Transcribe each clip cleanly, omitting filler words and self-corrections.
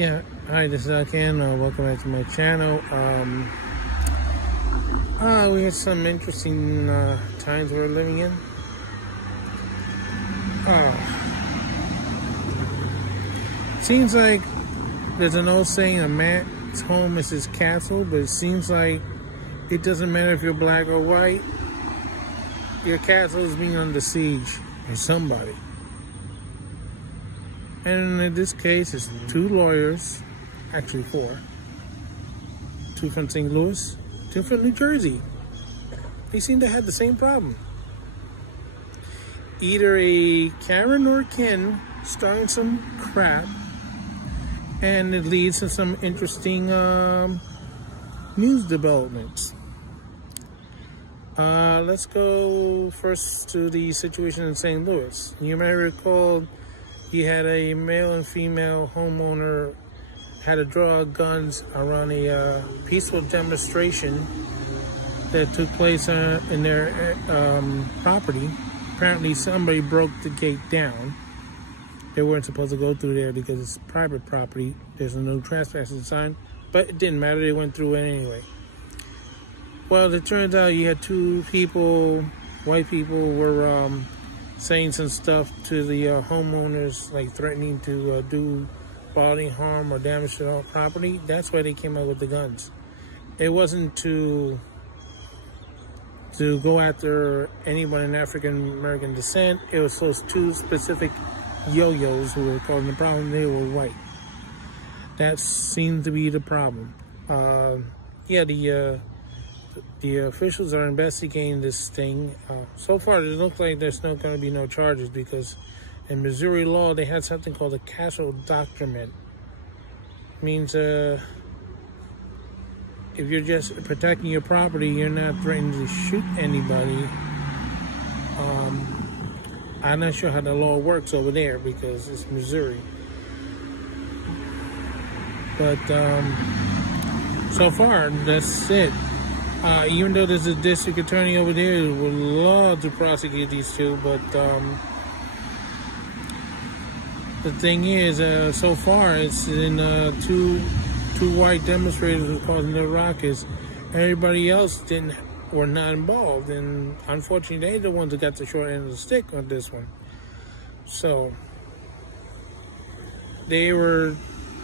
Yeah, hi, this is Ken. Welcome back to my channel. We had some interesting times we're living in. Seems like there's an old saying, a man's home is his castle, but it seems like it doesn't matter if you're black or white, your castle is being under siege by somebody. And in this case, it's two lawyers, actually four. Two from St. Louis, two from New Jersey. They seem to have the same problem. Either a Karen or a Ken starting some crap, and it leads to some interesting news developments. Let's go first to the situation in St. Louis. You may recall you had a male and female homeowner had to draw guns around a peaceful demonstration that took place in their property. Apparently somebody broke the gate down. They weren't supposed to go through there because it's private property. There's a no trespassing sign, but it didn't matter. They went through it anyway. Well, it turns out you had two people, white people, were saying some stuff to the homeowners, like threatening to do bodily harm or damage to their property. That's why they came out with the guns. It wasn't to go after anyone in African American descent. It was those two specific yo-yos who were causing the problem. They were white. That seemed to be the problem. Yeah, the officials are investigating this thing. So far, it looks like there's not going to be no charges because in Missouri law, they had something called a castle doctrine. Means if you're just protecting your property, you're not threatening to shoot anybody. I'm not sure how the law works over there because it's Missouri. But so far, that's it. Even though there's a district attorney over there who would love to prosecute these two, but the thing is, so far it's in two white demonstrators who causing the ruckus. Everybody else were not involved, and unfortunately, they're the ones that got the short end of the stick on this one. So they were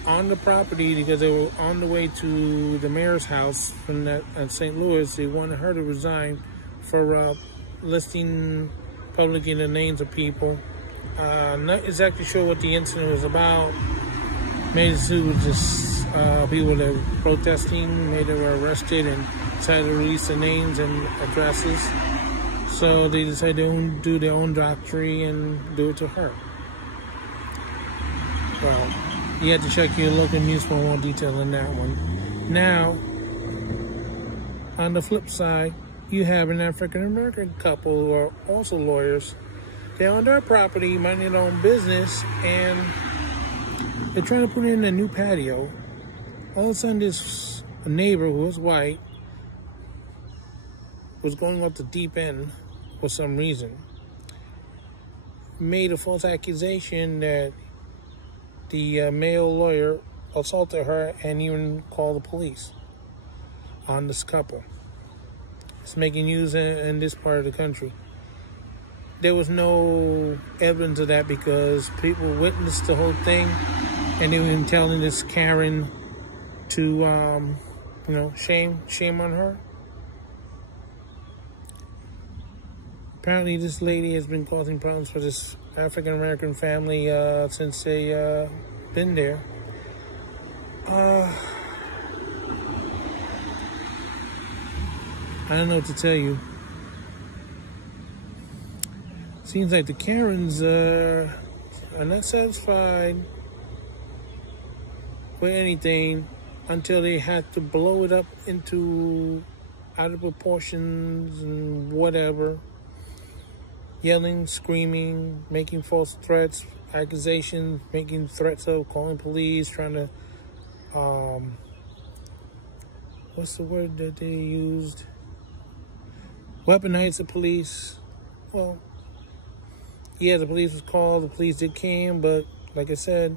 on the property because they were on the way to the mayor's house from that at St. Louis. They wanted her to resign for listing publicly the names of people. Not exactly sure what the incident was about. Maybe it was just people that were protesting. Maybe they were arrested and decided to release the names and addresses. So they decided to do their own doctrine and do it to her. Well, you have to check your local news for more detail on that one. Now, on the flip side, you have an African-American couple who are also lawyers. They're on their property, minding their own business, and they're trying to put in a new patio. All of a sudden, this neighbor who was white was going up the deep end for some reason. Made a false accusation that the male lawyer assaulted her and even called the police on this couple. It's making news in this part of the country. There was no evidence of that because people witnessed the whole thing and they were telling this Karen to, shame on her. Apparently this lady has been causing problems for this African-American family since they been there. I don't know what to tell you. Seems like the Karens are not satisfied with anything until they had to blow it up into out of proportions and whatever. Yelling, screaming, making false threats, accusations, making threats of calling police, trying to, what's the word that they used? Weaponize the police. Well, yeah, the police was called, the police did came, but like I said,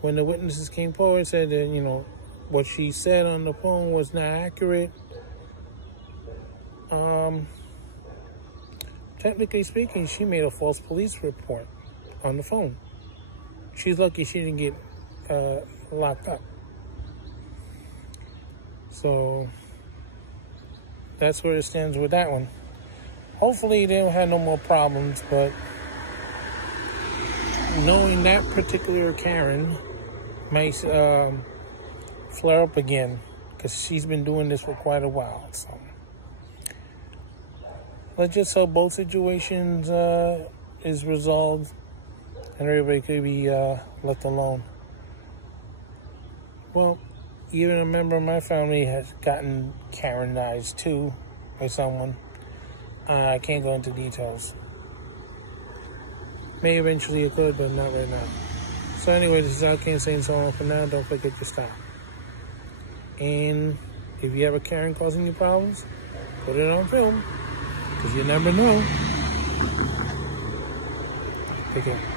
when the witnesses came forward, said that, you know, what she said on the phone was not accurate. Technically speaking, she made a false police report on the phone. She's lucky she didn't get locked up. So that's where it stands with that one. Hopefully they don't have no more problems, but knowing that particular Karen may flare up again, because she's been doing this for quite a while. So let's just hope both situations is resolved and everybody could be left alone. Well, even a member of my family has gotten Karenized too by someone. I can't go into details. May eventually it could, but not right now. So anyway, this is Alcan saying so long for now. Don't forget to stop. And if you have a Karen causing you problems, put it on film, because you never know. Take care.